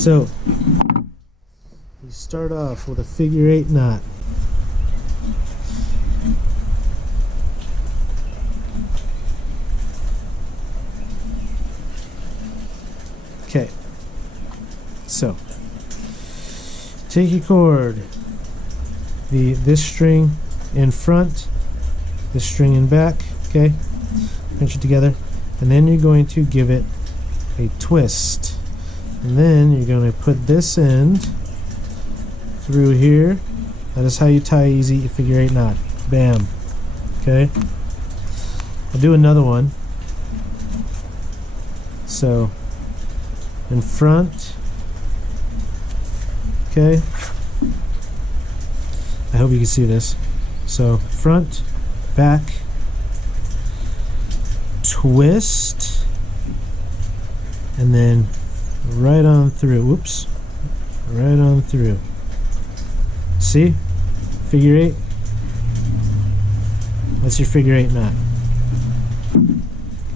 So you start off with a figure-8 knot. Okay, so take your cord, this string in front, this string in back, okay, pinch it together, and then you're going to give it a twist, and then you're going to put this end through here. That is how you tie easy figure-8 knot. Bam. Okay, I'll do another one. So in front, okay, I hope you can see this. So front, back, twist, and then right on through. Whoops, right on through. See, figure-8. That's your figure-8 knot.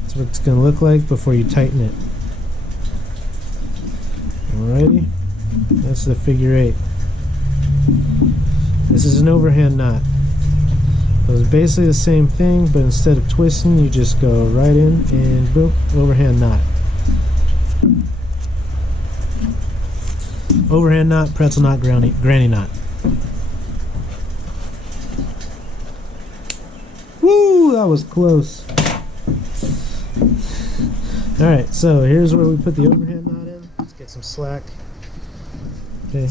That's what it's going to look like before you tighten it. Alrighty, that's the figure-8. This is an overhand knot. It was basically the same thing, but instead of twisting, you just go right in and boom, overhand knot. Overhand knot, pretzel knot, granny knot. Woo, that was close. Alright, so here's where we put the overhand knot in. Let's get some slack. Okay,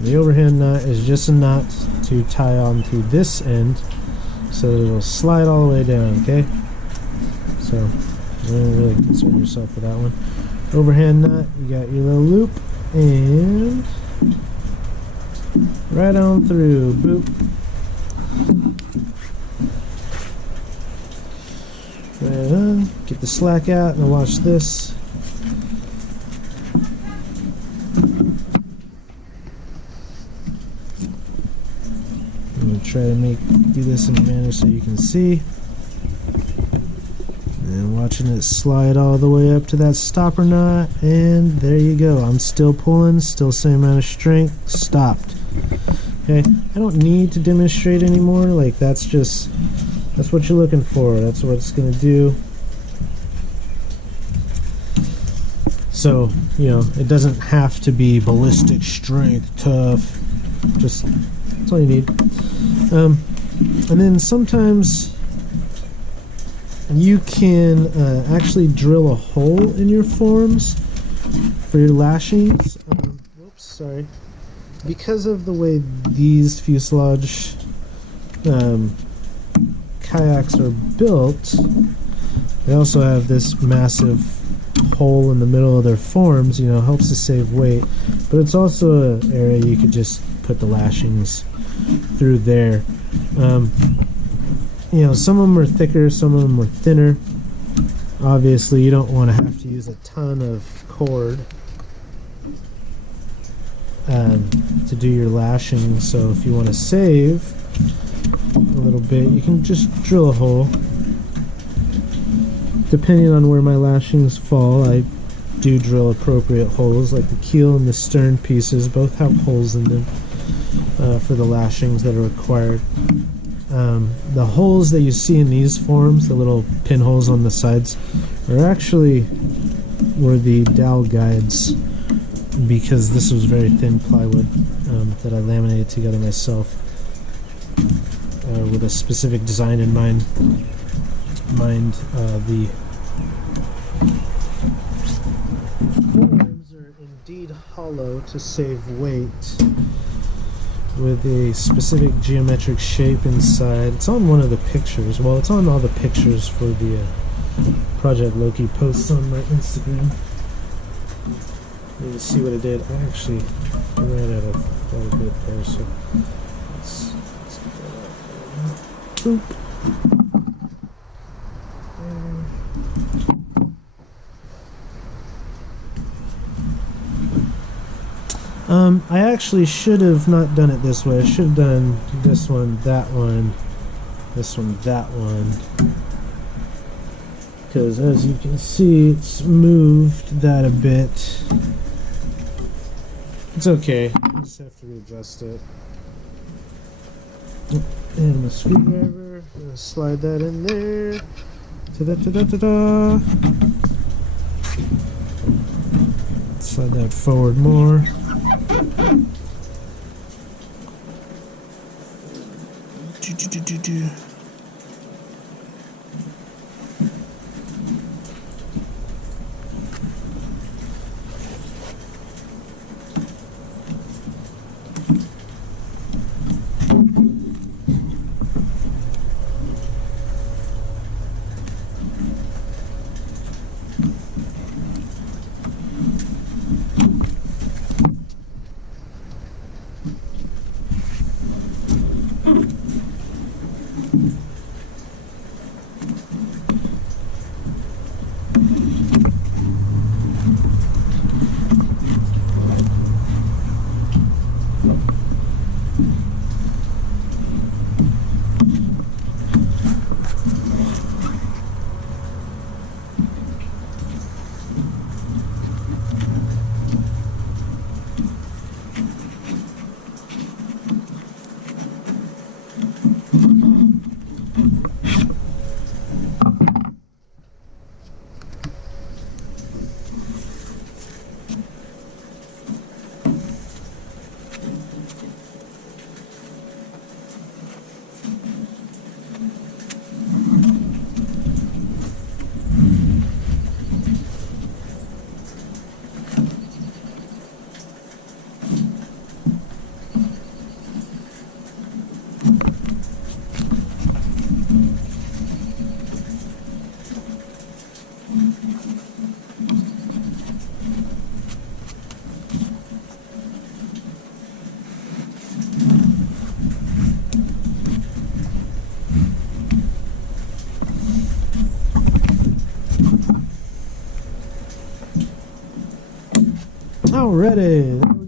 the overhand knot is just a knot to tie onto this end so that it'll slide all the way down, okay? So don't really concern yourself with that one. Overhand knot, you got your little loop, and right on through, boop. Right on, get the slack out, and watch this. I'm going to try to do this in a manner so you can see. And watching it slide all the way up to that stopper knot, and there you go. I'm still pulling, still same amount of strength, stopped. Okay, I don't need to demonstrate anymore, like that's what you're looking for, that's what it's going to do. So, you know, it doesn't have to be ballistic strength, tough, just, that's all you need. And then sometimes you can actually drill a hole in your forms for your lashings. Whoops, sorry. Because of the way these fuselage kayaks are built, they also have this massive hole in the middle of their forms, you know, helps to save weight, but it's also an area you could just put the lashings through there. You know, some of them are thicker, some of them are thinner. Obviously you don't want to have to use a ton of cord to do your lashing, so if you want to save a little bit, you can just drill a hole. Depending on where my lashings fall, I do drill appropriate holes, like the keel and the stern pieces both have holes in them for the lashings that are required. The holes that you see in these forms, the little pinholes on the sides, are actually were the dowel guides, because this was very thin plywood that I laminated together myself with a specific design in mind. The forms are indeed hollow to save weight, with a specific geometric shape inside. It's on one of the pictures. Well, it's on all the pictures for the Project Loki posts on my Instagram. You see what I did. I actually ran out of quite a bit there, so let's get that out. Boop. I actually should have not done it this way. I should have done this one, that one, this one, that one. Because as you can see, it's moved that a bit. It's okay. I just have to readjust it. And my screwdriver. I'm gonna slide that in there. Ta-da-ta-da-ta-da. Slide that forward more. Do. Alrighty, there